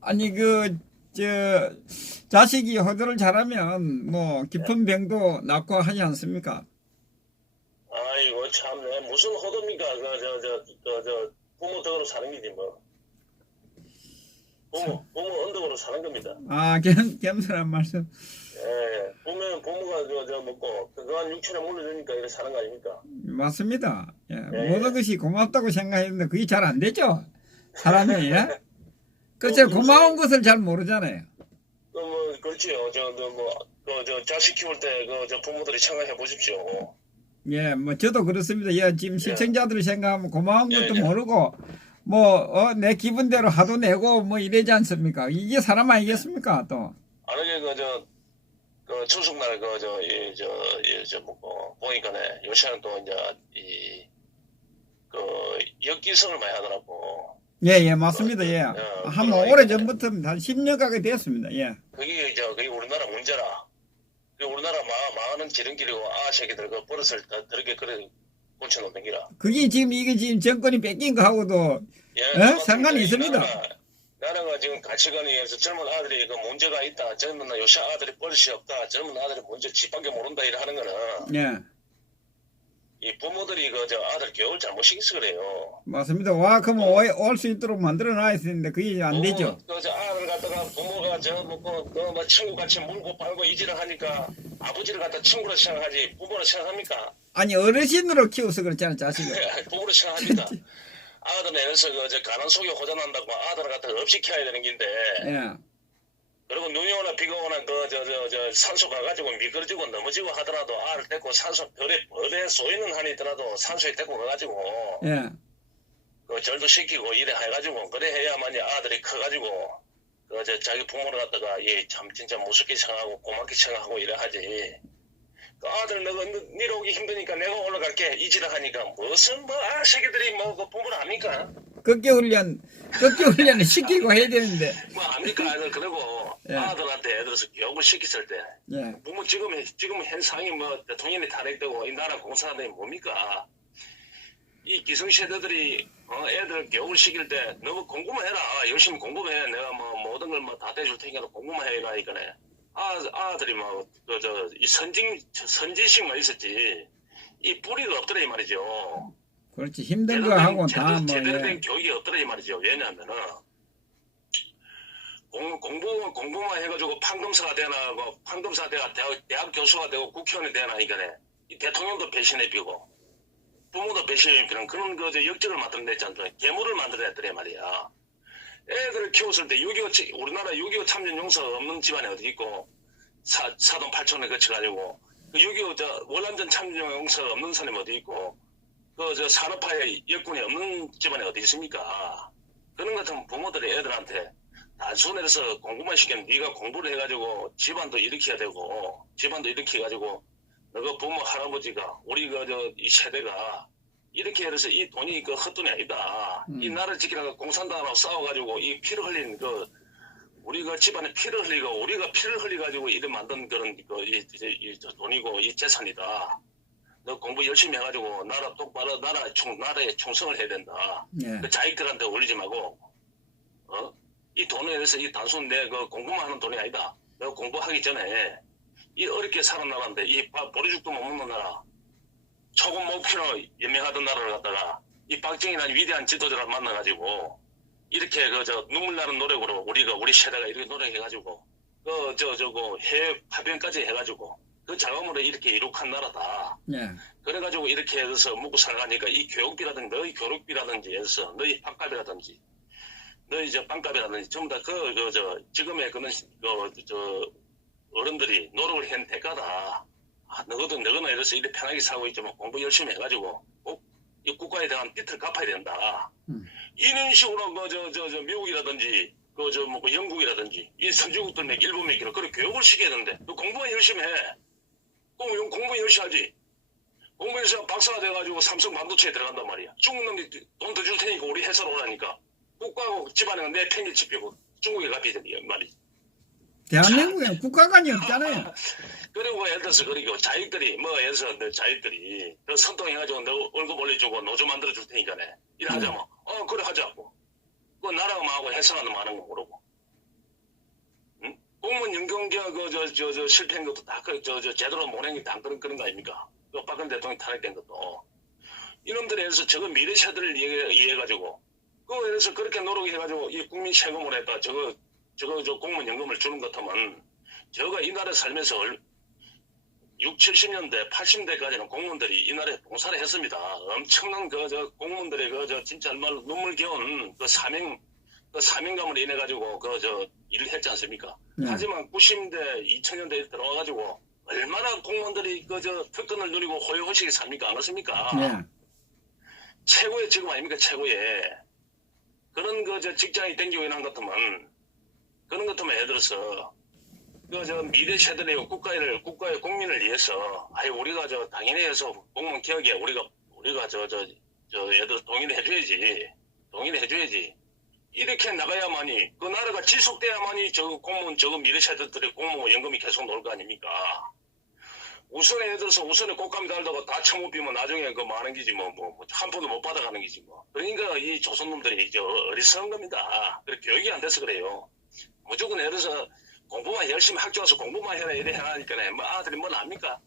아니 자식이 효도를 잘하면 뭐 깊은 병도 낫고 하지 않습니까? 아이고 참 무슨 호도입니까? 부모 덕으로 사는 거지 뭐. 부모 언덕으로 사는 겁니다. 아, 겸손한 말씀. 예, 부모가 먹고 그한 육체를 물려주니까 이렇게 사는 거 아닙니까? 맞습니다. 예, 예, 모든 예. 것이 고맙다고 생각했는데 그게 잘 안 되죠. 사람이. 예? 또 그렇죠. 인생 고마운 것을 잘 모르잖아요. 뭐 그렇지요. 자식 키울 때 부모들이 생각해 보십시오. 예, 뭐 저도 그렇습니다. 예, 지금 예, 시청자들을 생각하면 고마운 예, 것도 예. 모르고 내 기분대로 하도 내고 뭐 이러지 않습니까? 이게 사람 아니겠습니까? 또. 만약에 추석날 보니까네 요새는 또 이제 역기성을 많이 하더라고. 예, 예, 맞습니다. 예. 한 그러고 오래 보니까네 전부터 한 10년 가게 됐습니다. 예. 그게 우리나라 문제라. 우리나라 망하는 지름길이고 새끼들 그 버릇을 더럽게 그래 고쳐놓는 기라. 그게 지금 이게 지금 정권이 뺏긴 거하고도 예, 상관이 이 있습니다. 나라가 지금 가치관에 의해서 젊은 아들이 그 문제가 있다. 젊은 요새 아들이 버릇이 없다. 젊은 아들이 문제 집밖에 모른다 이래 하는 거는 예, 이 부모들이 아들 교육을 잘못 시켜서 그래요. 맞습니다. 와, 그러면 올 수 있도록 만들어 놔야 되는데 그게 안 되죠. 아들 갖다가 부모가 친구 같이 물고 팔고 이지를 하니까 아버지를 갖다 친구로 생각하지 부모로 생각합니까? 아니, 어르신으로 키워서 그렇잖아요, 자식을. 부모로 생각합니다. 아들 애에서 가난 속에 호전한다고 아들을 갖다 없이 키워야 되는 긴데 예, 그리고 눈이 오나 비가 오나 산소 가가지고 미끄러지고 넘어지고 하더라도 알을 데리고 산소 별에 쏘이는 한이 있더라도 산소에 데리고 가가지고 예. 절도 시키고 이래 해가지고 그래 해야만이 아들이 커가지고 자기 부모를 갖다가 참 진짜 무섭게 생각하고 고맙게 생각하고 이래 하지. 그 아들 너가 니로 오기 힘드니까 내가 올라갈게 이지라 하니까 무슨 새끼들이 그 부모를 압니까? 극기훈련을 시키고 해야 되는데. 압니까? 그리고 예. 아들한테 예를 들어서 교육을 시켰을 때 예. 부모 지금 현 상이 대통령이 탄핵되고 이 나라 공사들이 뭡니까? 이 기성세대들이 애들 교육을 시킬 때 너무 공부만 해라. 열심히 공부해. 내가 모든 걸 다 대줄 테니까 공부만 해라. 이거네. 아들이 이 선지식만 있었지. 이 뿌리가 없더라 이 말이죠. 그렇지. 힘든 거 하고 다 제대로 예. 된 교육이 없더라 이 말이죠. 왜냐하면은 공부만 해가지고 판검사가 되나 판검사가 되가 대학 교수가 되고 국회의원이 되나 이거네. 이 대통령도 배신해 비고 부모도 배신해 비는 그런 역적을 만들어냈지 않습니까? 괴물을 만들어냈더래 말이야. 애들을 키웠을 때 우리나라 6.25 참전 용사 없는 집안에 어디 있고 사돈 8촌에 거쳐가지고 그 6.25 월남전 참전 용사 없는 사람이 어디 있고 산업화의 여건이 없는 집안에 어디 있습니까? 그런 같은 부모들이 애들한테 단순해서 공부만 시키면 네가 공부를 해가지고 집안도 일으켜야 되고 집안도 일으켜가지고 너가 부모 할아버지가 우리 이 세대가 이렇게 해서 이 돈이 헛돈이 아니다. 이 나라를 지키려고 공산당하고 싸워가지고 이 피를 흘린 우리가 집안에 피를 흘리고 우리가 피를 흘려가지고 이래 만든 그런 이 돈이고 이 재산이다. 너 공부 열심히 해가지고 나라 똑바로 나라에 충성을 해야 된다. 예. 그 자식들한테 올리지 말고 이 돈에 대해서 이 단순 내 공부만 하는 돈이 아니다. 내가 공부하기 전에 이 어렵게 사는 나라인데 이 보리죽도 못 먹는 나라 초급 목표로 연명하던 나라를 갖다가 이 박정희라는 위대한 지도자를 만나가지고 이렇게 눈물 나는 노력으로 우리 세대가 이렇게 노력해가지고 해외 파병까지 해가지고 그 자금으로 이렇게 이룩한 나라다. 예. 그래가지고 이렇게 해서 먹고 살아가니까 이 교육비라든지 너희 교육비라든지 해서 너희 밥값이라든지 너희 빵값이라든지 전부 다 지금의 그런 어른들이 노력을 한 대가다. 너거나 이래서 이렇게 편하게 살고 있지만 공부 열심히 해가지고 꼭 이 국가에 대한 빚을 갚아야 된다. 이런 식으로 미국이라든지 영국이라든지 이 선진국들 내 일본 맥기로 그런 교육을 시켜야 되는데 너 공부만 열심히 해. 공부 열심히 하지. 공부해서 박사가 돼가지고 삼성 반도체에 들어간단 말이야. 중국 놈이 돈 더 줄 테니까 우리 회사로 오라니까. 국가하고 집안에 내 팽일 집히고 중국에 갚이잖아 말이지. 대한민국에 국가관이 없잖아요. 그리고 예를 들어서 그리고 자식들이 예를 들어서 자식들이 선동해가지고 너 월급 올려주고 노조 만들어줄 테니까네. 이래 하자면 그래 하자고. 그 나라가 뭐하고 해석하는 많은 거 모르고. 응? 공무원 연금개혁 저 실패한 것도 다 제대로 못한 게 다 그런 거 아닙니까? 또 박근혜 대통령이 탄핵된 것도. 이놈들에 의해서 저거 미래 세대를 이해해가지고 그거에 대해서 그렇게 노력해가지고 이 국민 세금을 했다. 저거 공무원 연금을 주는 것 같으면 저가 이 나라에 살면서 6, 70년대, 80년대까지는 공무원들이 이 나라에 봉사를 했습니다. 엄청난 공무원들의 진짜 정말로 눈물겨운 사명감을 인해가지고 일을 했지 않습니까? 하지만 90년대, 2000년대에 들어와가지고 얼마나 공무원들이 특권을 누리고 호의호식이 삽니까? 안 그렇습니까? 최고의 직업 아닙니까? 최고의. 그런 직장이 땡기고 있는 것 같으면 그런 것 때문에 예를 들어서 미래 세대의 국가의 국민을 위해서 우리가 당연히 해서 공무원 개혁에 우리가 예를 들어 동의를 해줘야지 이렇게 나가야만이 그 나라가 지속돼야만이 공무원 미래 세대들의 공무원 연금이 계속 나올 거 아닙니까? 우선에 예를 들어서 우선에 꽃감이 달다가 다 처먹비면 나중에 많은 기지 한 푼도 못 받아가는 기지 그러니까 이 조선놈들이 어리석은 겁니다. 교육이 안 돼서 그래요. 무조건 예를 들어서 공부만 열심히 학교 와서 공부만 해라 이래 하니까 아들이 뭘 압니까?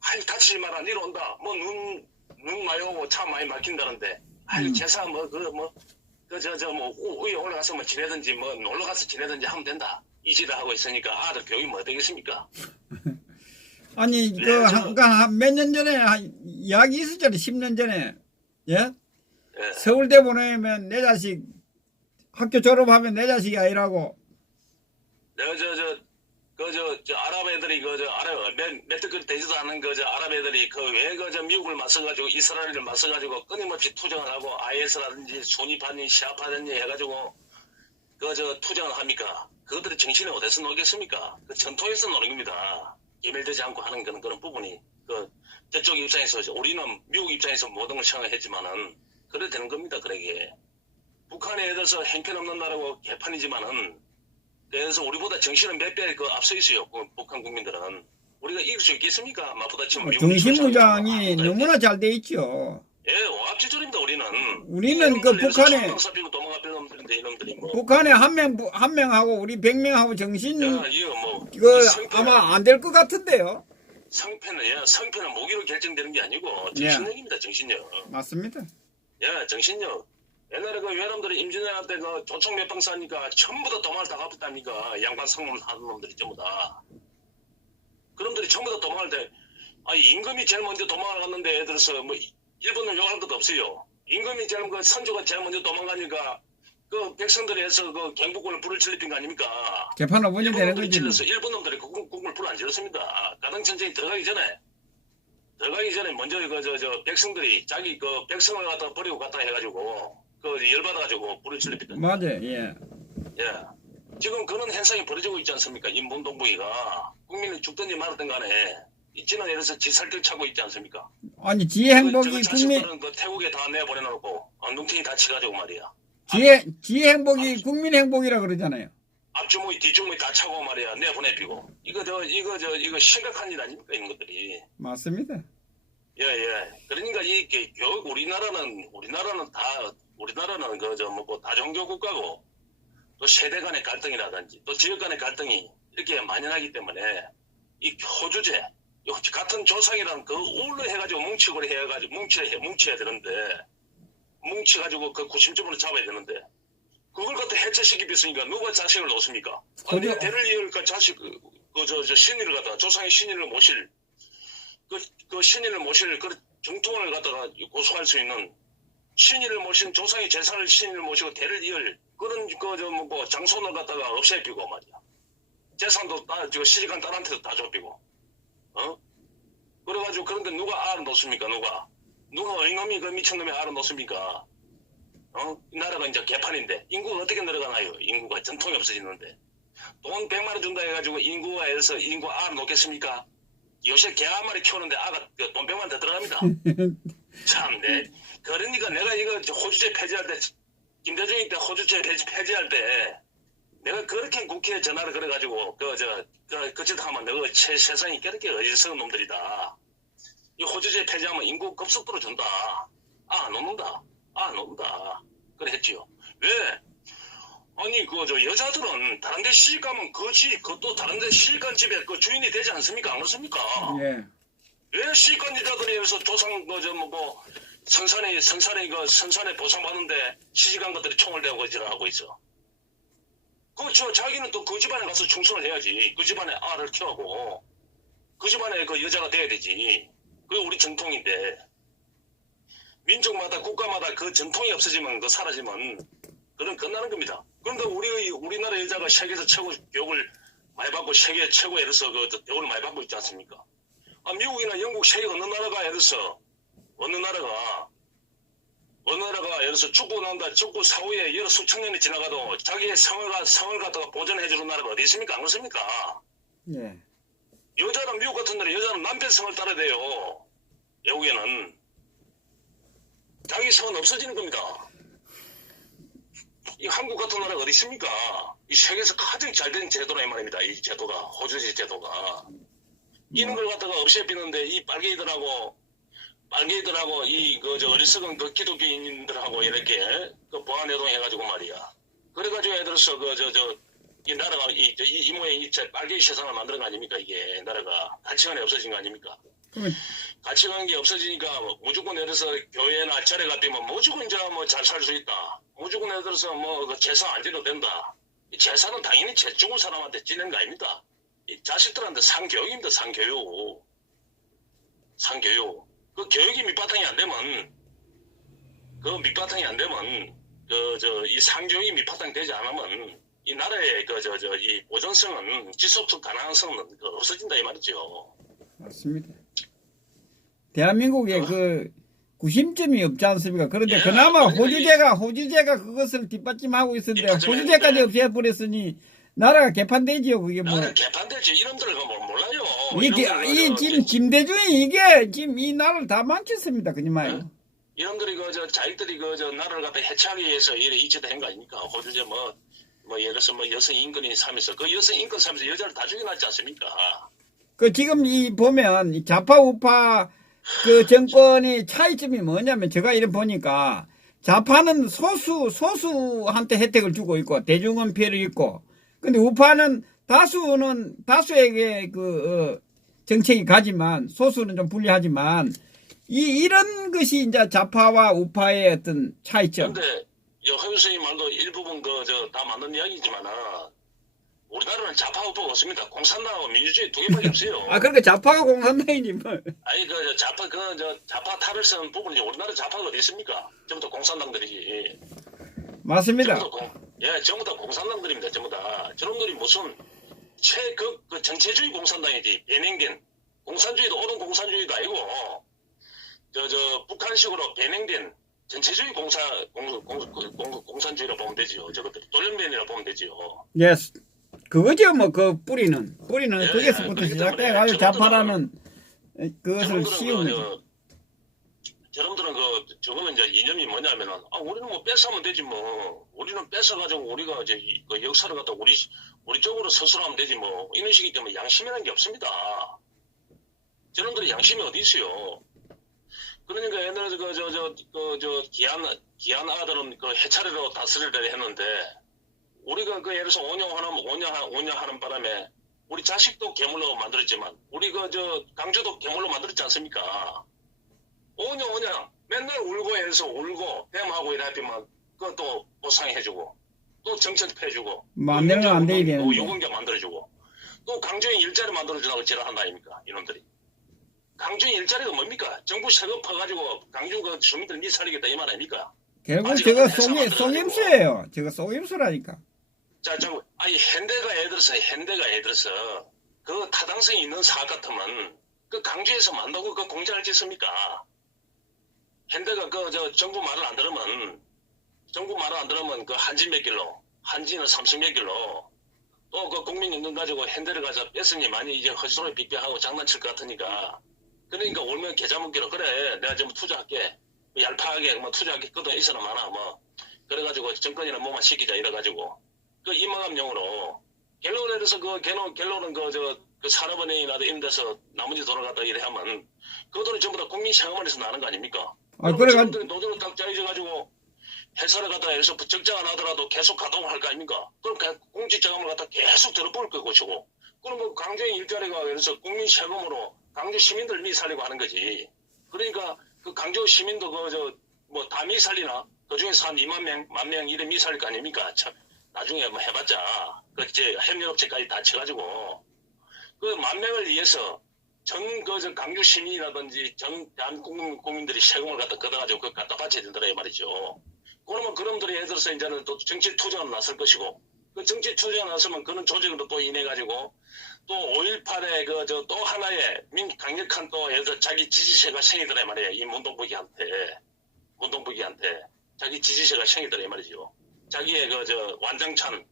다치지 마라 니로 온다 눈 많이 오고 차 많이 막힌다는데 제사 위에 올라가서 지내든지 놀러가서 지내든지 하면 된다 이 짓을 하고 있으니까 아들 교육이 뭐 되겠습니까? 아니 몇 년 전에 이야기 있었잖아요. 10년 전에 서울대 보내면 내 자식 학교 졸업하면 내 자식이 아니라고. 아랍 애들이 몇 되지도 않은 아랍 애들이 왜 미국을 맞서가지고 이스라엘을 맞서가지고 끊임없이 투쟁을 하고 IS라든지 순위파든지 시아파든지 해가지고 투쟁을 합니까? 그것들이 정신이 어디서 놀겠습니까? 전통에서 노는 겁니다. 예멸되지 않고 하는 그런 부분이 저쪽 입장에서 우리는 미국 입장에서 모든 걸 생각했지만은 그래 되는 겁니다. 그러게 북한에 대해서 형편없는 나라고 개판이지만은 그래서 우리보다 정신은 몇 배 앞서 있어요. 북한 국민들은 우리가 이길 수 있겠습니까? 맞보다 지금 정신무장이 너무나 잘 돼 있죠. 오합지졸입니다. 우리는 북한에 한 명하고 우리 100명하고 정신 아마 안 될 것 같은데요. 성패는 모기로 결정되는 게 아니고 정신력입니다. 정신력. 맞습니다. 정신력. 옛날에 외놈들이 임진왜란 때 조총 몇 방 쏴니까 전부 다 도망을 다 갚았답니까? 양반 상놈 하는 놈들이 전부 다. 그놈들이 전부 다 도망을 임금이 제일 먼저 도망을 갔는데 예를 들어서 일본은 욕할 것도 없어요. 임금이 제일 선조가 제일 먼저 도망가니까 백성들이 해서 경복궁을 불을 질렀던 거 아닙니까? 개판 어머니 되는 거지. 일본 놈들이 국궁을 불을 안 질렀습니다. 가등천쟁이 들어가기 전에 먼저 백성들이 자기 백성을 갖다 버리고 갔다 해가지고 열받아가지고 불을 질렀거든요. 맞아요. 지금 그런 현상이 벌어지고 있지 않습니까? 인본동부이가 국민이 죽든지 말든 간에 있지는 예를 들어서 지살길 차고 있지 않습니까? 아니 지혜 행복이 국민 태국에 다 내보내놓고 엉뚱이 다치가지고 말이야. 지혜 행복이 국민 행복이라 그러잖아요. 앞주머니 뒷주머니 다 차고 말이야 내보내비고 이거 심각한 일 아닙니까 이런 것들이. 맞습니다. 그러니까 이 교육 우리나라는 다종교 국가고 또 세대 간의 갈등이라든지 또 지역 간의 갈등이 이렇게 만연하기 때문에 이 호주제 같은 조상이라는 우울로 해가지고 뭉쳐야 되는데 뭉쳐가지고 구심점으로 잡아야 되는데 그걸 갖다 해체시키기 위해서니까 누가 자식을 놓습니까? 내가 대를 이을까 자식 신의를 갖다가 조상의 신의를 모실 신의를 모실 정통을 갖다가 고수할 수 있는 신의를 모신 조상의 재산을 신의를 모시고 대를 이을 그런 장손을 갖다가 없애비고 말이야. 재산도 시집간 딸한테도 다 줬비고. 그래가지고 그런데 누가 알아 놓습니까? 누가 이놈이 미친놈이 알아 놓습니까? 이 나라가 이제 개판인데 인구가 어떻게 늘어가나요? 인구가 전통이 없어지는데 돈 100만 원 준다 해가지고 인구 알아 놓겠습니까? 요새 개 한 마리 키우는데 아가 돈 100만 원 더 들어갑니다. 참네. 그러니까 내가 이거 호주제 폐지할 때 김대중이 때 호주제 폐지할 때 내가 그렇게 국회에 전화를 그래가지고 그 짓 하면 내가 세상이 그렇게 어리석은 놈들이다. 이 호주제 폐지하면 인구 급속도로 준다. 안 놓는다. 그래 했지요. 왜? 아니 여자들은 다른 데 시집 가면 또 다른 데 시집 간 집에 그 주인이 되지 않습니까? 안 그렇습니까? 예. 왜 시집 간 여자들이 여기서 조상 선산에 보상받는데 시집 간 것들이 총을 대고 지랄하고 있어. 자기는 또 그 집안에 가서 충성을 해야지. 그 집안에 알을 키우고 그 집안에 그 여자가 돼야 되지. 그게 우리 전통인데 민족마다 국가마다 그 전통이 없어지면 사라지면 그건 끝나는 겁니다. 그런데 우리나라 여자가 세계에서 최고 교육을 많이 받고 세계 최고 예를 들어서 교육을 많이 받고 있지 않습니까? 미국이나 영국 세계 어느 나라가 예를 들어서 예를 들어서 축구 사후에 여러 수천 년이 지나가도 자기의 성을 갖다가 보존해주는 나라가 어디 있습니까? 안 그렇습니까? 예. 여자는 미국 같은 나라 여자는 남편 성을 따라야 돼요. 외국에는 자기 성은 없어지는 겁니다. 이 한국 같은 나라가 어디 있습니까? 이 세계에서 가장 잘된 제도라 이 말입니다. 이 제도가 호주제 제도가 이런 걸 갖다가 없애비는데 이 빨갱이들하고 어리석은 기독교인들하고 이렇게 보안해동 해가지고 말이야. 그래가지고 애들서 이 나라가 이 모양 이 빨갱이 세상을 만드는 거 아닙니까? 이게 나라가 가치관이 없어진 거 아닙니까? 가치관이 없어지니까 무조건 예를 들어서 교회나 절에 갔더니 무조건 이제 잘 살 수 있다. 무조건 예를 들어서 제사 안 지도 된다. 이 제사는 당연히 죽은 사람한테 지는 거 아닙니까? 이 자식들한테 상교육입니다. 상교육. 그 교육이 밑바탕이 안 되면 이 상교육이 밑바탕 되지 않으면 이 나라의 이 보존성은 지속적 가능성은 없어진다 이 말이죠. 맞습니다. 대한민국에 구심점이 없지 않습니까? 그런데 예, 그나마 그러니까 호주제가 그것을 뒷받침하고 있었는데 호주제까지 없애버렸으니 나라가 개판되지요. 그게 나라가 개판되지. 이놈들을 몰라요. 지금 김대중이 이게 지금 이 나라를 다 망쳤습니다. 그니마요. 이놈들이 자기들이 나라를 갖다 해체하기 위해서 이래 이치도 한 거 아닙니까? 호주제 예를 들어서 여성 인권이 삼면서 그 여성 인권 삼면서 여자를 다 죽여놨지 않습니까? 지금 보면 이 좌파 우파 정권의 차이점이 뭐냐면 제가 이래 보니까 좌파는 소수한테 혜택을 주고 있고 대중은 피해를 입고 근데 우파는 다수에게 정책이 가지만 소수는 좀 불리하지만 이런 것이 이제 좌파와 우파의 어떤 차이점. 근데 허윤 선생님 말도 일부분 다 맞는 이야기지만은 우리나라는 좌파 우파가 없습니다. 공산당하고 민주주의 두 개밖에 없어요. 그러니까 좌파가 공산당이지 뭐. 아니 좌파 탈을 쓰는 부분이 우리나라 좌파가 어디 있습니까? 전부 다 공산당들이지. 맞습니다. 전부 다 공산당들입니다. 전부 다. 저놈들이 무슨 정체주의 공산당이지. 변형된 공산주의도 옳은 공산주의도 아니고 북한식으로 변형된 전체주의 공산주의라 보면 되지요. 저것들이 돌연변이라 보면 되지요. 예스. 그거죠, 뿌리는 거기서부터 시작돼가지고 좌파라는 그것을 씌우는 거죠. 저놈들은 저거는 이제 이념이 뭐냐면은, 우리는 뺏어하면 되지 우리는 뺏어가지고 우리가 이제 역사를 갖다 우리 쪽으로 서술하면 되지 이런 식이기 때문에 양심이라는 게 없습니다. 저놈들이 양심이 어디 있어요? 그러니까 옛날에 기한 아들은 해차례로 다스리려 했는데, 우리가 예를 들어서 5년 하는 바람에 우리 자식도 괴물로 만들었지만 우리 강조도 괴물로 만들었지 않습니까? 5년 맨날 울고 예를 들어서 울고 뱀하고 이래야지만 그것도 보상해주고 또 정책해주고 안 되는 건 안 되게 되는데 유공자 만들어주고 또 강조인 일자리 만들어주라고 지랄한다 아닙니까? 이놈들이. 강조인 일자리가 뭡니까? 정부 세금 퍼가지고 강조 주민들 미살리겠다 이 말 아닙니까? 결국 제가 속임수예요. 제가 속임수라니까. 현대가 예를 들어서 그 타당성이 있는 사업 같으면 강주에서 만들고 공장을 짓습니까? 현대가 정부 말을 안 들으면 한진 몇 길로, 한진은 30몇 길로 또 국민 연금 가지고 현대를 가서 뺐으니 많이 이제 허지소리 빅빅하고 장난칠 것 같으니까 그러니까 울면 계좌 묻기로 그래 내가 좀 투자할게 얄팍하게 투자할게 그것도 있어나 마나 그래가지고 정권이나 뭐만 시키자 이래가지고 임망함용으로 갤로를 해서 갤로는 산업은행이나 이런 데서 나머지 돈을 갖다 이래 하면 그 돈이 전부 다 국민 세금원에서 나는 거 아닙니까? 그래가지고 노조로 딱 짜여져가지고 해설을 갖다가 해서 적정 안 하더라도 계속 가동을 할 거 아닙니까? 그럼 공직자금을 갖다 계속 들어볼 것이고, 그럼 뭐 강조의 일자리가 그래서 국민 세금으로 강조 시민들 미살리고 하는 거지. 그러니까 그 강조 시민도 뭐 다 미살리나? 그 중에서 한 2만 명, 1만 명 이래 미살릴 거 아닙니까? 참, 나중에 뭐 해봤자, 그 이제 협력업체까지 다 쳐가지고, 그 1만 명을 위해서 강주 시민이라든지 전 대한민국 국민들이 세금을 갖다 걷어가지고 그걸 갖다 바쳐야 된다 이 말이죠. 그러면 그놈들이 예를 들어서 이제는 또 정치 투쟁을 나설 것이고, 그 정치 투쟁을 나서면 그런 조직으로 또 인해가지고, 또 5.18에 또 하나의 강력한 또 예를 들어 자기 지지세가 생기더라 이 말이에요. 이 문동부기한테 자기 지지세가 생기더라 이 말이죠. 자기의 완장찬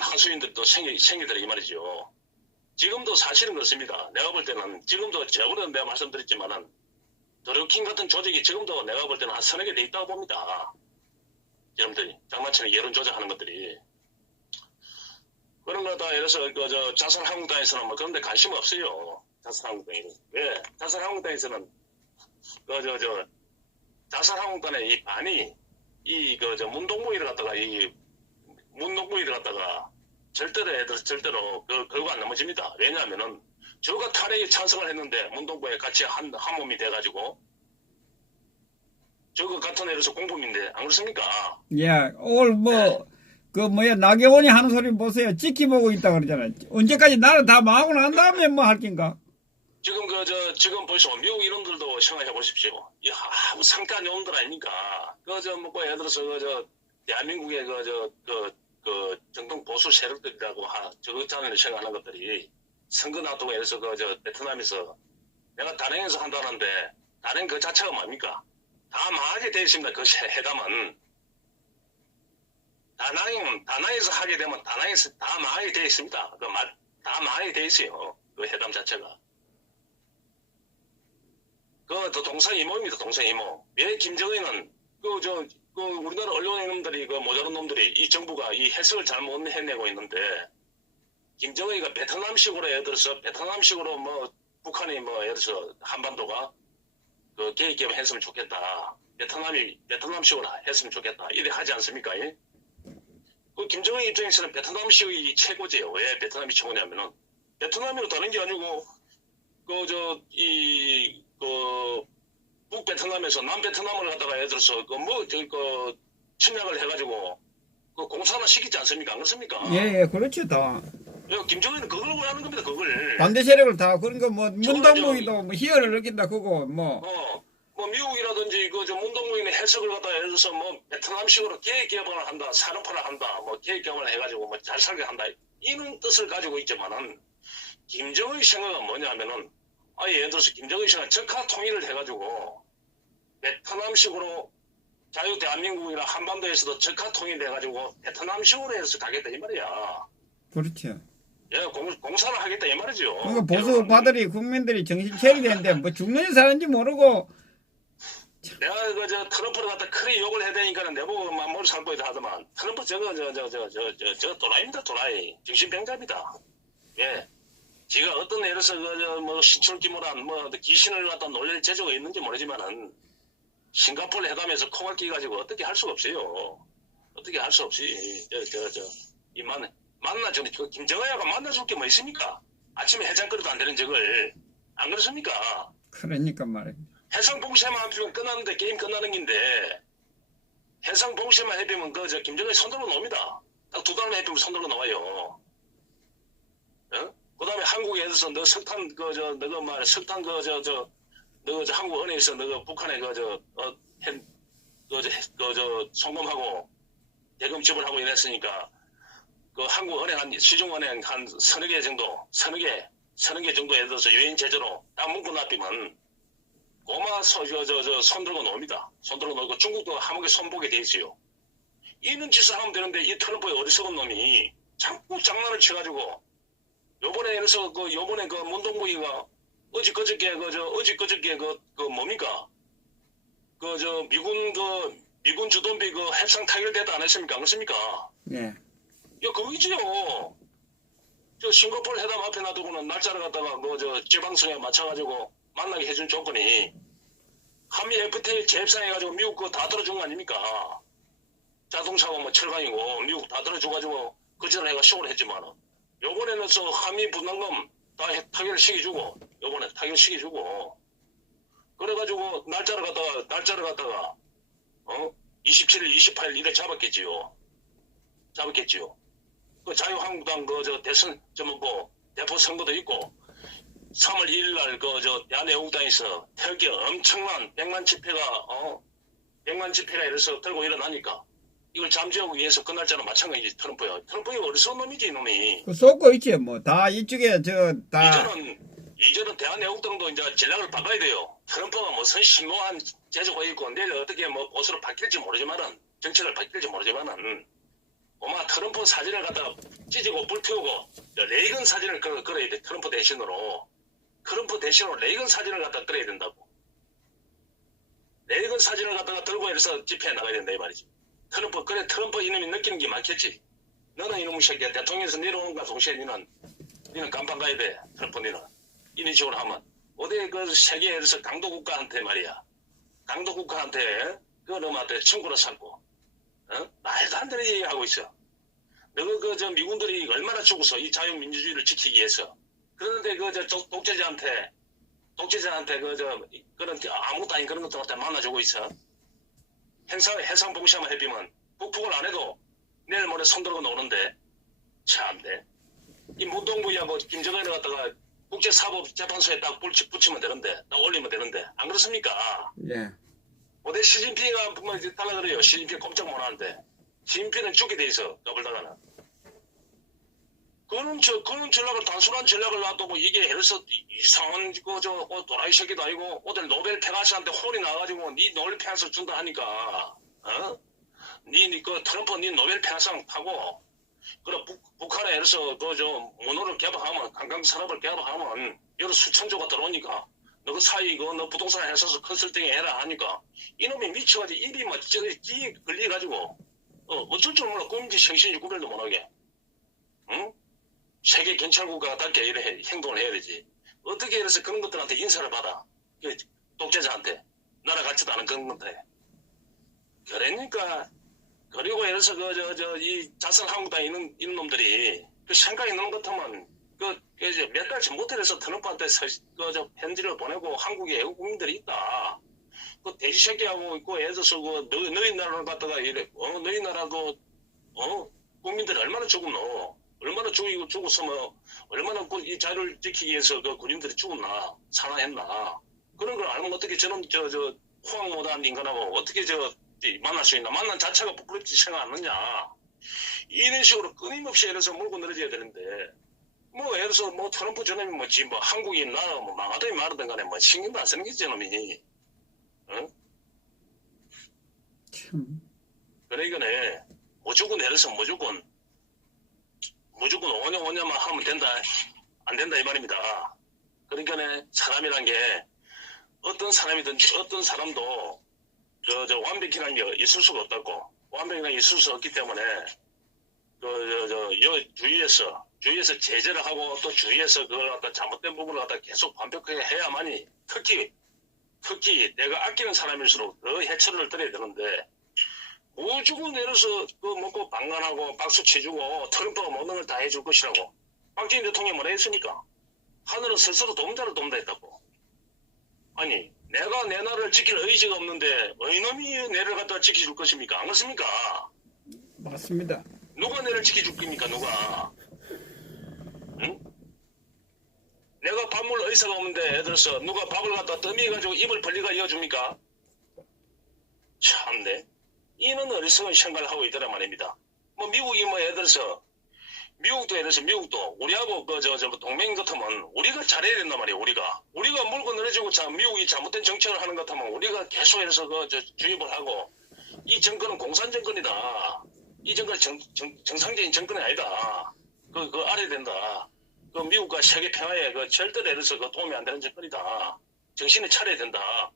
하수인들도 생기더라 이 말이죠. 지금도 사실은 그렇습니다. 내가 볼 때는 지금도 저번에 내가 말씀드렸지만은 드루킹 같은 조직이 지금도 내가 볼 때는 한 서너 개 돼 있다고 봅니다. 여러분들이 장난치는 여론 조작하는 것들이 그런 거다. 이래서 자살한국당에서는 뭐 그런 데 관심 없어요. 자살한국당이 왜? 자살한국당에서는 자살한국당의 이 반이 문동부위를 갖다가 절대로 걸고 안 넘어집니다. 왜냐하면은 저가 탄핵에 찬성을 했는데 문동부에 같이 한 몸이 돼가지고 저거 같은 애로서 공범인데 안 그렇습니까? 예, 오늘 나경원이 하는 소리 보세요. 지켜보고 있다 그러잖아요. 언제까지 나라 다 망하고 난 다음에 뭐 할 낀가? 지금 지금 보시오. 미국 이놈들도 생각해 보십시오. 이 아무 상가한 놈들 아닙니까? 예를 들어서 대한민국의 정통 보수 세력들이라고 저것잖아요. 생각하는 것들이 선거 놔두고 해서 베트남에서 내가 단행해서 한다는데 단행 그 자체가 뭡니까? 다 망하게 되어 있습니다. 그 회담은 다낭에서 하게 되면 다낭에서 다 망하게 되어 있습니다. 다 망하게 되어 있어요. 그 회담 자체가. 동서이모입니다. 동서이모. 왜 김정은은 우리나라 언론의 놈들이 모자란 놈들이 이 정부가 이 해석을 잘못 해내고 있는데 김정은이가 베트남식으로 예를 들어서 북한이 예를 들어서 한반도가 계획 개발 했으면 좋겠다. 베트남식으로 했으면 좋겠다. 이래 하지 않습니까? 김정은 입장에서는 베트남식이 최고지요. 왜 베트남이 최고냐면은 베트남으로 다른 게 아니고 북베트남에서 남베트남을 갖다가 예를 들어서 침략을 해가지고 공산화 시키지 않습니까? 안 그렇습니까? 예, 그렇죠, 다. 김정은은 그걸 원하는 겁니다. 그걸. 반대 세력을 다 그런 거 문동부위도 희열을 느낀다 그거 미국이라든지 문동부위는 해석을 갖다 예를 들어서 베트남식으로 계획 개발을 한다, 산업화를 한다, 계획 개발을 해가지고 잘 살게 한다 이런 뜻을 가지고 있지만은 김정은의 생각은 뭐냐면은 예를 들어서 김정은의 생각은 적화 통일을 해가지고 베트남식으로 자유 대한민국이나 한반도에서도 적화 통일을 해가지고 베트남식으로 해서 가겠다 이 말이야. 그렇죠. 예, 공사를 하겠다 이 말이죠. 그러니까 보수파들이 국민들이 정신 차리는데 뭐 죽는 사람인지 모르고. 내가 트럼프를 갖다 크게 욕을 해야 되니까는 내보고 뭘 살 거이다 하더만 트럼프 저거 도라이입니다. 도라이 정신병자입니다. 예. 지가 어떤 예를 들어서 신출기모란 귀신을 갖다 놀릴 재주가 있는지 모르지만은 싱가포르 회담에서 콩을 끼가지고 어떻게 할 수가 없어요. 어떻게 할 수 없이 김정은이가 만나줄 게 뭐 있습니까? 아침에 해장거리도 안 되는 적을 안 그렇습니까? 그러니까 말이야. 해상 봉쇄만 해주면 끝나는데 게임 끝나는 긴데 해상 봉쇄만 해주면 김정은이 손들고 나옵니다. 딱 2달만 해주면 손들고 나와요. 그 다음에 한국에 대해서 너 석탄 한국 은행에서 북한에 송금하고 대금 지불하고 이랬으니까 한국 은행 시중은행 한 서너 개 정도 예를 들어서 유엔 제재로 딱 문구 놔두면 고마 손 들고 나옵니다. 손 들고 나오고 중국도 한국에 손보게 돼 있어요. 이런 짓을 하면 되는데 이 트럼프의 어리석은 놈이 자꾸 장난을 쳐가지고 요번에 요번에 문동부위가 어저께 뭡니까? 미군 주둔비 협상 타결됐다 안 했습니까? 안 그렇습니까? 네. 그거지요. 싱가포르 회담 앞에 놔두고는 날짜를 갖다가 지방성에 맞춰가지고 만나게 해준 조건이 한미 FTA 재협상해가지고 미국 그거 다 들어준 거 아닙니까? 자동차고 뭐 철강이고 미국 다 들어줘가지고 그 전에 해가 쇼를 했지만은 요번에는 저 한미 분담금 다 타결시켜주고 요번에 타결시켜주고 그래가지고 날짜를 갖다가 27일 28일 이래 잡았겠지요. 그 자유한국당 그 저 대선 뭐 대표 선거도 있고 3월 1일 날 그 저 야내국당에서 태극기 엄청난 100만 집회가 이래서 들고 일어나니까 이걸 잠재우기 위해서 그 날짜는 마찬가지지. 트럼프가 어리석은 놈이지 이놈이. 그 쏟고 있지 뭐 다 이쪽에 다 이제는 대한애국당도 이제 전략을 바꿔야 돼요. 트럼프가 무슨 심오한 재주가 있고 내일 어떻게 뭐 보수로 바뀔지 모르지만은 정책을 바뀔지 모르지만은 아마 트럼프 사진을 갖다가 찢고 불태우고 레이건 사진을 끌어야 돼. 트럼프 대신으로 레이건 사진을 갖다가 끌어야 된다고. 레이건 사진을 갖다가 들고 해서 집회에 나가야 된다 이 말이지. 트럼프 이놈이 느끼는 게 많겠지. 너는 이놈의 새끼야. 대통령에서 내려오는가 동시에 니는 간판 가야 돼. 트럼프 니는. 이런 식으로 하면. 어디 그 세계에서 강도국가한테 말이야. 강도국가한테 그 놈한테 친구로 삼고. 말도 안 되는 얘기 하고 있어. 너가 저 미군들이 얼마나 죽었어. 이 자유민주주의를 지키기 위해서. 그런데 독재자한테 그런 아무것도 아닌 그런 것들한테 만나주고 있어. 해상 봉쇄만 해비면 북폭을 안 해도 내일 모레 손들고 노는데 참네. 이 문동부하고 김정은을 갖다가 국제사법재판소에 딱 붙이면 되는데 딱 올리면 되는데 안 그렇습니까? 예. 어디 시진핑이가 달라 그래요. 시진핑 꼼짝 못하는데 시진핑은 죽게 돼 있어. 더블다가는 그런 전략을 단순한 전략을 놔두고 이게 해서 이상한 또라이 새끼도 아니고 오늘 노벨 평화상한테 혼이 나가지고 니 노벨 평화상 준다 하니까 그 트럼프 니 노벨 평화상 타고 그래 북한에 해서 문호를 개방하면 관광 산업을 개방하면 여러 수천조가 들어오니까 너 그 사이 너 부동산 회사에서 컨설팅 해라 하니까 이놈이 미쳐가지고 입이 막 끼 걸려가지고 어쩔 줄 몰라 꿈인지 정신인지 구별도 못하게 세계 경찰국가답게 이래 행동을 해야 되지. 어떻게 해서 그런 것들한테 인사를 받아? 독재자한테 나라 같지도 않은 그런 것들. 그러니까 그리고 해서 이 자선 한국당에 있는 놈들이 그 생각이 있는 것 같으면 이제 몇 달치 모텔에서 트럼프한테 편지를 보내고 한국에 외국 국민들이 있다. 그 돼지 새끼하고 있고 예를 들어서 너희 나라를 갖다가 이래 너희 나라도 국민들이 얼마나 죽었노? 얼마나 죽었으면 얼마나 이 자유를 지키기 위해서 그 군인들이 죽었나 사망했나 그런 걸 알면 어떻게 저놈 호황 못한 인간하고 어떻게 만날 수 있나. 만난 자체가 부끄럽지 생각 않느냐. 이런 식으로 끊임없이 예를 들어서 물고 늘어져야 되는데 뭐 예를 들어서 뭐 트럼프 저놈이 뭐 한국이 나라 뭐 망하든 말하든 간에 뭐 신경도 안 쓰는 게 저놈이. 참. 그러니까 무조건 예를 들어서 무조건 오냐만 하면 된다. 안 된다 이 말입니다. 그러니까 사람이란 게 어떤 사람이든지 어떤 사람도 완벽이라는 게 있을 수가 없다고. 완벽이라는 게 있을 수 없기 때문에 주위에서 제재를 하고 또 주위에서 그걸 갖다 잘못된 부분을 갖다 계속 완벽하게 해야만이 특히 내가 아끼는 사람일수록 더 해처를 드려야 되는데 무조건 내려서 먹고 방관하고 박수 쳐주고 트럼프가 모든 걸 다 해줄 것이라고. 박정희 대통령이 뭐라 했습니까? 하늘은 스스로 도움자를 돕다 했다고. 아니 내가 내 나라를 지킬 의지가 없는데 어이놈이 내를 갖다 지켜줄 것입니까? 안 그렇습니까? 맞습니다. 누가 내를 지켜줄 겁니까? 누가? 응? 내가 밥 먹을 의사가 없는데 예를 들어서 누가 밥을 갖다 떠미가지고 입을 벌리가 이어줍니까? 참네. 이는 어리석은 생각을 하고 있더란 말입니다. 뭐 미국이 뭐 예를 들어서 미국도 우리하고 동맹 같으면 우리가 잘해야 된단 말이에요. 우리가 물고 늘어지고 미국이 잘못된 정책을 하는 것 같으면 우리가 계속해서 주입을 하고 이 정권은 공산 정권이다. 이 정권은 정상적인 정권이 아니다. 그거 알아야 된다. 미국과 세계 평화에 절대로 예를 들어서 도움이 안 되는 정권이다. 정신을 차려야 된다.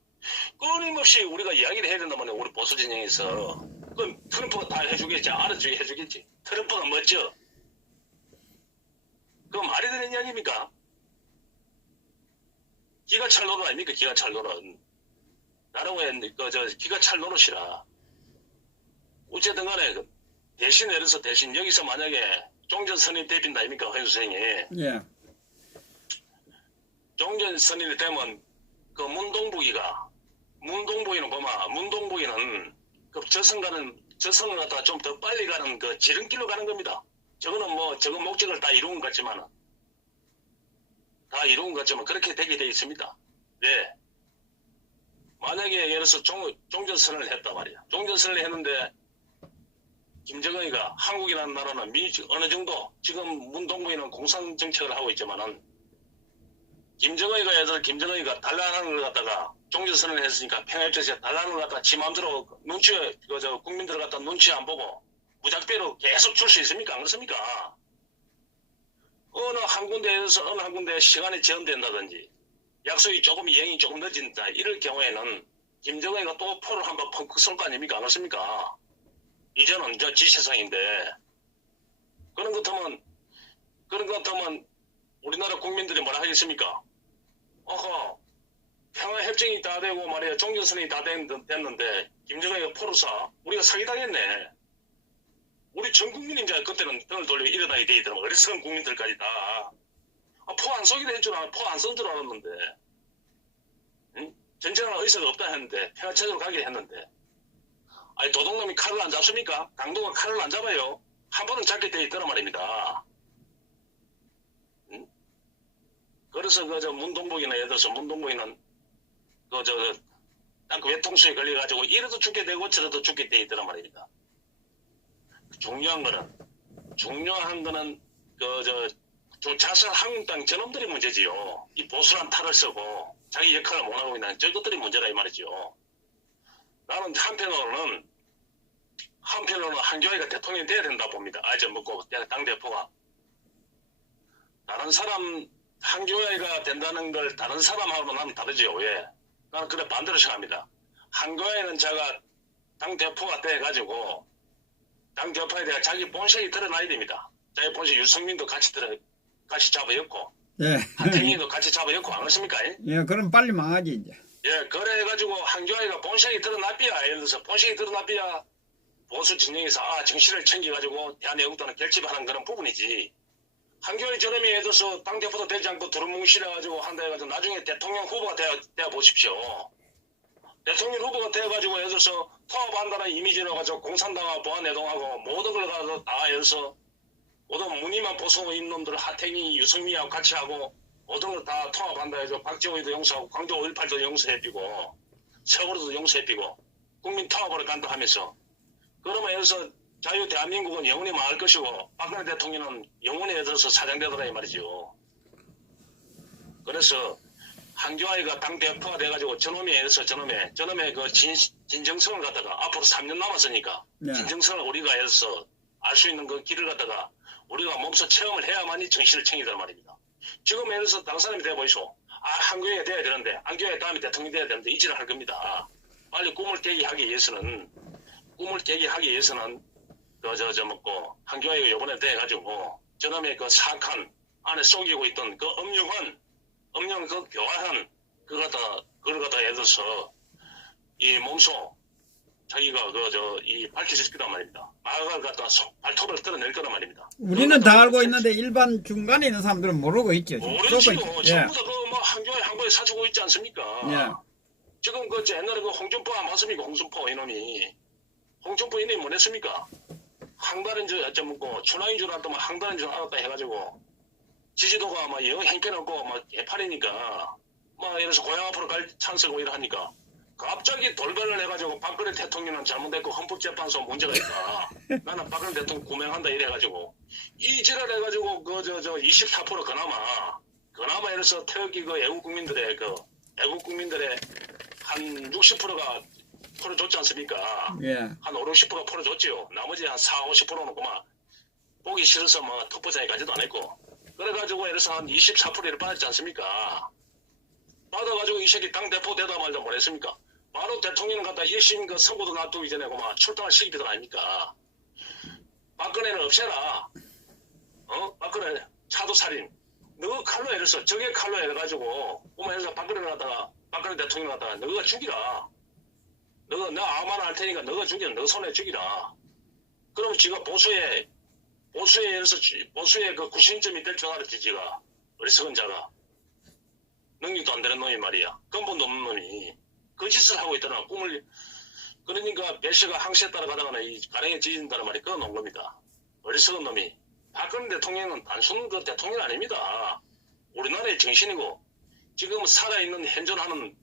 끊임없이 우리가 이야기를 해야 된단 말이에요. 우리 보수 진영에서. 그럼 트럼프가 다 해주겠지. 알아주게 해주겠지. 트럼프가 멋져. 그거 말이 되는 이야기입니까? 기가 찰 노릇 아닙니까? 기가 찰 노릇. 나라고에 그저 기가 찰 노릇이라. 어쨌든 간에 대신 예를 들어서 대신 여기서 만약에 종전선언이 되빈다 아닙니까 허 선생이. 예. 종전선언이 되면 그 문동복이는 뭐마 문동복이는 그 저승을 갖다가 좀 더 빨리 가는 그 지름길로 가는 겁니다. 저거는 뭐 저거 목적을 다 이룬 것 같지만 그렇게 되게 돼 있습니다. 네. 만약에 예를 들어서 종전선언을 했단 말이야. 종전선언을 했는데 김정은이가 한국이라는 나라는 어느 정도 지금 문동부에는 공산정책을 하고 있지만은 김정은이가 달라는 걸 갖다가 종전선언을 했으니까 평화협정에서 달라는 걸 갖다가 지 마음대로 국민들을 갖다 눈치 안 보고 무작대로 계속 줄 수 있습니까? 안 그렇습니까? 어느 한 군데에 시간이 제한된다든지 약속이 이행이 조금 늦어진다 이럴 경우에는 김정은이가 또 포를 한번 펑크 쏠 거 아닙니까? 안 그렇습니까? 이제는 저 지시사항인데 그런 것 같으면 우리나라 국민들이 뭐라 하겠습니까? 평화협정이 다 되고 말이야 종전선언이 다 됐는데 김정은이가 포를 쏴 우리가 사기당했네. 우리 전 국민이 이제 그때는 등을 돌리고 일어나야 되더라고. 어리석은 국민들까지 다. 포 안 쏘기로 했줄 알았는데, 포 안 쏜 줄 알았는데. 응? 전쟁할 의사가 없다 했는데, 평화체제로 가게 했는데. 아니, 도둑놈이 칼을 안 잡습니까? 강도가 칼을 안 잡아요. 한 번은 잡게 돼 있더란 말입니다. 응? 그래서 문동복이나 예를 들어서 문동복이는 딱 외통수에 걸려가지고 이래도 죽게 되고 저래도 죽게 돼 있더란 말입니다. 중요한 거는 자살 한국당 저놈들이 문제지요. 이 보수란 탈을 쓰고 자기 역할을 못하고 있는 저것들이 문제라 이 말이죠. 나는 한편으로는 한교안이가 대통령이 돼야 된다 봅니다. 당대표가. 한교안이가 된다는 걸 다른 사람하고는 나는 다르죠. 왜? 나는 그래 반대로 생각합니다. 한교안이는 자가 당대표가 돼가지고 당대표에 대해 자기 본색이 드러나야 됩니다. 자기 본색 유승민도 같이 잡아였고, 예. 한태민도 같이 잡아였고, 안 그렇습니까? 예, 그럼 빨리 망하지, 이제. 예, 그래가지고 한교안이가 본색이 드러나삐야. 예를 들어서 본색이 드러나삐야 보수 진영에서 정신을 챙겨가지고 대한애국당을 결집하는 그런 부분이지. 한교안이 저놈이 예를 들어서 당대표도 되지 않고 두루뭉실해가지고 한다 해가지고 나중에 대통령 후보가 되어 보십시오. 대통령 후보가 되어가지고 예를 들어서 통합한다는 이미지로 가지고 공산당하고 보안내동하고 모든 걸 가지고 다 예를 들어서 모든 무늬만 보수인 놈들 하태기 유승민하고 같이 하고 모든 걸 다 통합한다 해서 박정희도 용서하고 광주 5.18도 용서해주고 세월호도 용서해주고 국민 통합으로 간다 하면서 그러면 예를 들어서 자유 대한민국은 영원히 망할 것이고 박근혜 대통령은 영원히 예를 들어서 사장되더라 이 말이죠. 그래서 한교안이가 당대표가 돼가지고 저놈의 그 진정성을 갖다가 앞으로 3년 남았으니까 네. 진정성을 우리가 해서 알 수 있는 그 길을 갖다가 우리가 몸소 체험을 해야만이 정신을 챙기단 말입니다. 지금 예를 들어서 다른 사람이 돼보이소. 한교안이 돼야 되는데 한교안이 다음에 대통령이 돼야 되는데 이질을 할 겁니다. 빨리 꿈을 깨게 하기 위해서는 한교안이가 이번에 돼가지고 저놈의 그 사악한 안에 속이고 있던 그 엄룡한 그 교활한 그걸 갖다 예를 들어서 이 몸소 자기가 밝혀질 거란 말입니다. 마약을 갖다 발톱을 끌어낼 거란 말입니다. 우리는 다 알고 있는데 일반 중간에 있는 사람들은 모르고 있죠. 모르지요. 예. 전부 다 한교안이 한국에 사주고 있지 않습니까? 예. 지금 옛날에 홍준표 맞습니까? 홍준표 이놈이 뭐 했습니까? 항다른 춘향인 줄 알았더만 항다른 줄 알았다 해가지고 지지도가 영 행편없고 개판이니까 예를 들어서 고향 앞으로 갈 찬스고 이러하니까 갑자기 돌변을 해가지고 박근혜 대통령은 잘못됐고 헌법재판소 문제가 있다. 나는 박근혜 대통령 구명한다 이래가지고 이지랄 해가지고 24% 그나마 예를 들어서 태극기 애국 국민들의 한 60%가 풀어줬지 않습니까? 예. 한 5, 60%가 풀어줬지요. 나머지 한 4, 50%는 보기 싫어서 특보장에 가지도 안 했고 그래가지고 예를 들어서 한 24%를 받았지 않습니까? 받아가지고 이 새끼 당대표 되다 말다 뭐랬습니까? 바로 대통령 갖다 1심 선고도 놔두기 전에 출당을 시키던 아닙니까? 박근혜는 없애라. 박근혜 차도살인. 너 칼로 예를 들어서 저게 칼로 해가지고 예를 들어서 박근혜 대통령 갖다가 너가 죽이라. 내가 아무 말 할 테니까 너가 죽여, 너 손에 죽이라. 그럼 지가 보수의 그 구심점이 될 줄 알았지, 지가. 어리석은 자가. 능력도 안 되는 놈이 말이야. 근본도 없는 놈이. 그 짓을 하고 있더라. 그러니까 배씨가 항시에 따라가다가는 이 가랭에 찢어진다는 말이 끊어놓은 겁니다. 어리석은 놈이. 박근혜 대통령은 단순 그 대통령 아닙니다. 우리나라의 정신이고, 지금 살아있는 현존하는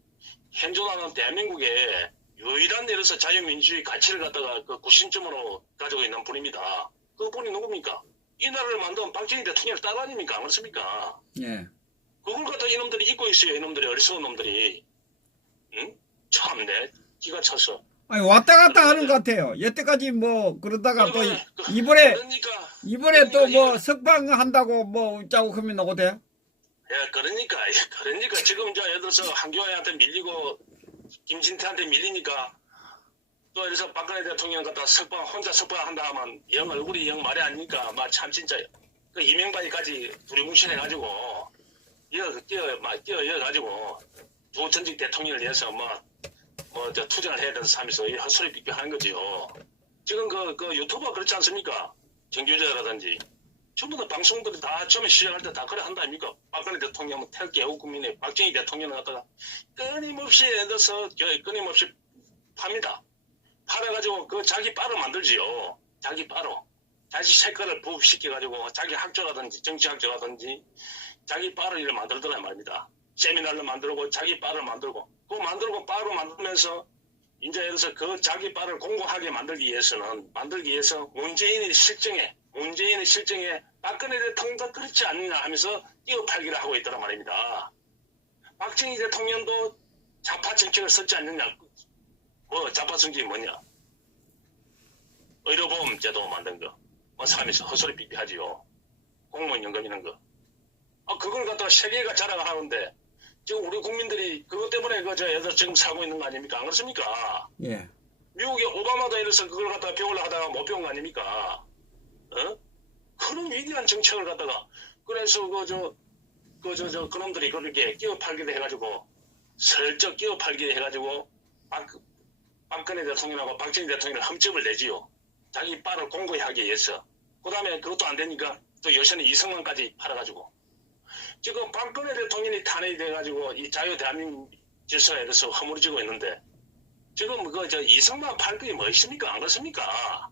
대한민국의 유일한 예로서 자유민주주의 가치를 갖다가 그 구심점으로 가지고 있는 분입니다. 그 분이 누굽니까? 이 나라를 만든 박정희 대통령을 따로 아닙니까? 안 그렇습니까? 예. 그걸 갖다 이놈들이 잊고 있어요. 이놈들이 어리석은 놈들이. 응? 참네. 기가 차서. 아니 왔다 갔다 하는 것 같아요. 여태까지 뭐 그러다가 또 그러니까 이번에 또 뭐 석방 한다고 뭐 짜고 그러면 어때요? 예, 그러니까 지금 이제 예를 들어서 한교안한테 밀리고 김진태한테 밀리니까 또 이래서 박근혜 대통령 갖다 혼자 석방한다 하면 영 얼굴이 영 말이 아니니까 막 참 진짜 그 이명박이까지 두리뭉실해가지고 뛰어가지고 두 전직 대통령을 위해서 저 투쟁을 해야 되는 삶에서 이 헛소리 삑삑 하는 거지요. 지금 그 유튜버 그렇지 않습니까? 정규제라든지 전부 다 방송들이 다 처음에 시작할 때 다 그래 한다 아닙니까? 박근혜 대통령은 태극기 애국국민의 박정희 대통령을 갖다가 끊임없이 끊임없이 팝니다. 팔아가지고 그 자기 빠로 만들지요. 자기 빠로. 자기 색깔을 부흡시켜가지고 자기 학조라든지 정치학조라든지 자기 빠를 이를 만들더란 말입니다. 세미나를 만들고 자기 빠를 만들고 그 만들고 빠로 만들면서 이제 그래서 그 자기 빠를 공고하게 만들기 위해서 문재인의 실정에 박근혜 대통령도 그렇지 않느냐 하면서 띄어팔기를 하고 있다는 말입니다. 박정희 대통령도 좌파 정책을 썼지 않느냐. 좌파 정책이 뭐냐. 의료보험 제도 만든 거. 사람에서 헛소리 삐삐하지요. 공무원 연금 이런 거. 그걸 갖다가 세계가 자랑을 하는데 지금 우리 국민들이 그것 때문에 애들 지금 살고 있는 거 아닙니까? 안 그렇습니까? 예. 미국의 오바마도 이래서 그걸 갖다가 배우려 하다가 못 배운 거 아닙니까? 그런 위대한 정책을 갖다가 그래서 그놈들이 그렇게 끼어팔기도 해가지고 슬쩍 끼어팔기도 해가지고 박근혜 대통령하고 박정희 대통령을 흠집을 내지요. 자기 빠를 공고히 하기 위해서. 그 다음에 그것도 안 되니까 또 여전히 이승만까지 팔아가지고 지금 박근혜 대통령이 탄핵이 돼가지고 이 자유 대한민국 질서에 대해서 허물어지고 있는데 지금 이승만 팔 게 뭐 있습니까? 안 그렇습니까?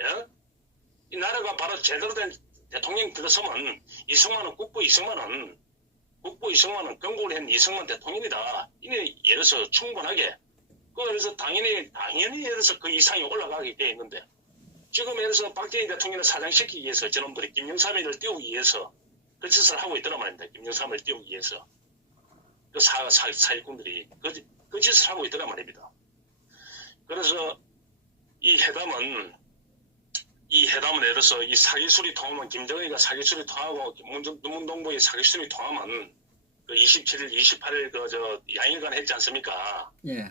예? 이 나라가 바로 제대로 된 대통령이 들어서면 국부 이승만은 건국을 한 이승만 대통령이다. 이게 예를 들어서 충분하게 그래서 당연히 예를 들어서 그 이상이 올라가게 돼 있는데 지금 예를 들어서 박정희 대통령을 사장시키기 위해서 저놈들이 김영삼이를 띄우기 위해서 그 짓을 하고 있더란 말입니다. 김영삼을 띄우기 위해서 그 사기꾼들이 그 짓을 하고 있더란 말입니다. 그래서 이 회담은 예를 들어서 이 사기술이 통하면 김정은이가 사기술이 통하고 문동보의 사기술이 통하면 그 27일, 28일 양일간 했지 않습니까? 예.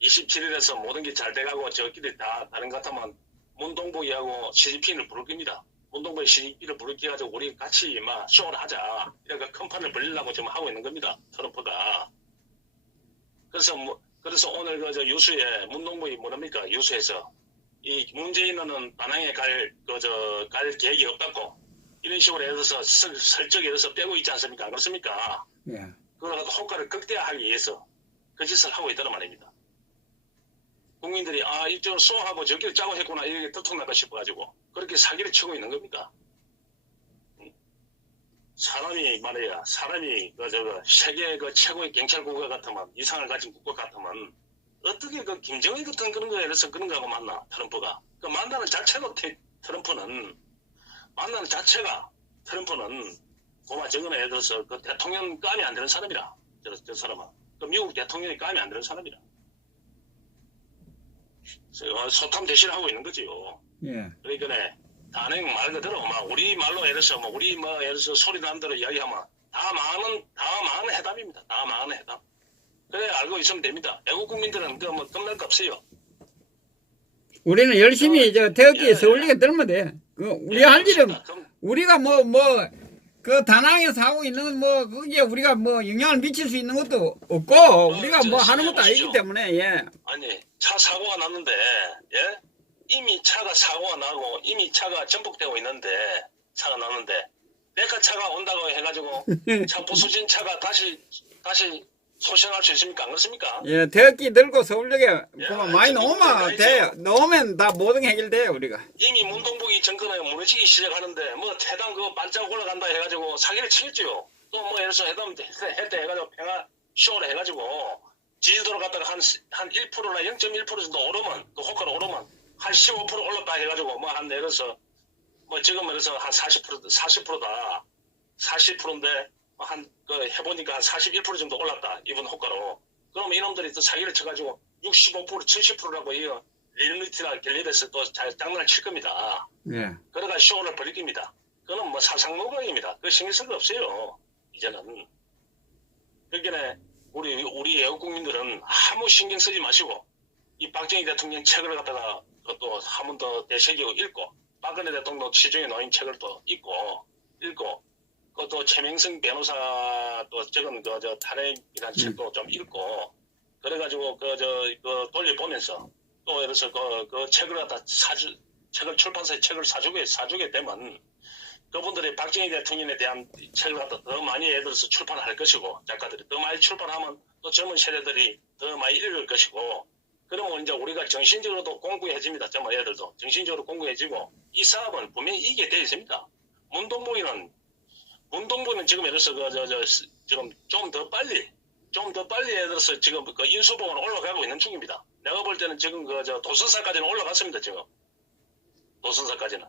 27일에서 모든 게 잘 돼가고 저끼리 다 다른 것 같으면 문동보이하고 시진핑을 부를 겁니다. 문동보의 시진핑을 부를 게 가지고 우리 같이 쇼를 하자. 이렇게 큰 판을 벌리려고 지금 하고 있는 겁니다. 트럼프가. 그래서 오늘 유수에 문동보이 뭐랍니까? 유수에서 이 문재인은 다낭에 갈 계획이 없다고 이런 식으로 해서 설정에 해서 빼고 있지 않습니까? 안 그렇습니까? 예. 그걸 효과를 극대화하기 위해서 그 짓을 하고 있다는 말입니다. 국민들이 이쪽을 쏘하고 저기를 짜고 했구나 이렇게 터통날까 싶어가지고 그렇게 사기를 치고 있는 겁니다. 사람이 세계 최고의 경찰 국가 같으면 이상을 가진 국가 같으면 어떻게 김정은 같은 그런 거에 대해서 그런 거하고 만나 트럼프가 만나는 자체가 트럼프는 고마 저거는 예를 들어서 대통령 감이 안 되는 사람이라 저 사람은 미국 대통령이 감이 안 되는 사람이라 소탐 대신을 하고 있는 거지요. 예. 그러니까 단행 말 그대로 우리 말로 예를 들어서 예를 들어서 소리 나는 대로 이야기하면 다 망하는 회담입니다. 다 망하는 회담. 그래 알고 있으면 됩니다. 외국 국민들은 끝날 거 없어요. 우리는 열심히 태극기에 서울리게 들면 돼. 우리 할 일은 우리가 그 다낭에서 하고 있는 그게 우리가 영향을 미칠 수 있는 것도 없고 우리가 하는 것도 아니기 때문에 예. 아니 차 사고가 났는데, 예? 이미 차가 사고가 나고, 이미 차가 전복되고 있는데, 차가 났는데, 내가 차가 온다고 해가지고, 차 부수진 차가 다시 소생할 수 있습니까? 안 그렇습니까? 예, 태극기 들고 서울역에 그만 많이 저기 놓으면 문제가 돼요. 놓으면 다 모든 게 해결돼요, 우리가. 이미 문동북이 정권에 무너지기 시작하는데, 뭐, 해당 그거 반짝 올라간다 해가지고, 사기를 치겠지요. 또 뭐, 예를 들어서 해당 했대 해가지고, 평화 쇼를 해가지고, 지지도를 갖다가 한 1%나 0.1% 정도 오르면, 그 호가로 오르면, 한 15% 올랐다 해가지고, 뭐, 한, 예를 들어서, 뭐, 지금 예를 들어서 한 40%다. 40%인데, 해보니까 한 41% 정도 올랐다. 이번 호가로. 그러면 이놈들이 또 사기를 쳐가지고, 65%, 70%라고 이거, 리얼리티나 갤리베스 또 장난을 칠 겁니다. 예. 그러다 쇼를 벌일 겁니다. 그거는 뭐 사상노동입니다. 그 신경 쓸 거 없어요. 이제는. 그러니까 우리 애국 국민들은 아무 신경 쓰지 마시고 이 박정희 대통령 책을 갖다가 또 한 번 더 되새기고 읽고 박근혜 대통령 시중에 놓인 책을 또 읽고 또 최명승 변호사 또 적은 저 탄핵이라는 책도 좀 읽고 그래가지고 그 돌려보면서 또 예를 들어서 그 책을 갖다 책을 출판사에 책을 사주게 되면 그분들이 박정희 대통령에 대한 책을 갖다 더 많이 예를 들어서 출판할 것이고 작가들이 더 많이 출판하면 또 젊은 세대들이 더 많이 읽을 것이고 그러면 이제 우리가 정신적으로도 공부해집니다. 정말 애들도 정신적으로 공부해지고 이 사업은 분명히 이기게 되어 있습니다. 문동부는 지금 예를 들어서 지금 좀 더 빨리 예를 들어서 지금 그 인수봉으로 올라가고 있는 중입니다. 내가 볼 때는 지금 도선사까지는 올라갔습니다. 지금 도선사까지는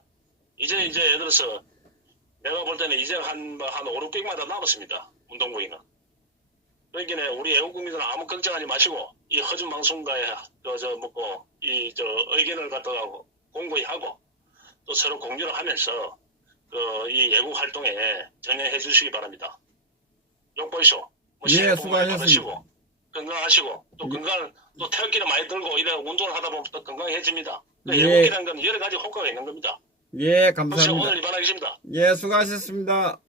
이제 예를 들어서 내가 볼 때는 이제 한 5, 600만 더 남았습니다. 운동부에는. 그러니까 우리 애국국민들은 아무 걱정하지 마시고 이 허준 방송가에 의견을 갖다가 공고히 하고 또 서로 공유를 하면서 이 애국 활동에 전념해 주시기 바랍니다. 욕 보이쇼. 예, 수고하셨습니다. 건강하시고 또 태극기를 많이 들고 이래 운동을 하다 보면 또 건강해집니다. 예. 애국이라는 건 여러 가지 효과가 있는 겁니다. 예, 그래서 감사합니다. 오늘 이만하겠습니다. 예, 수고하셨습니다.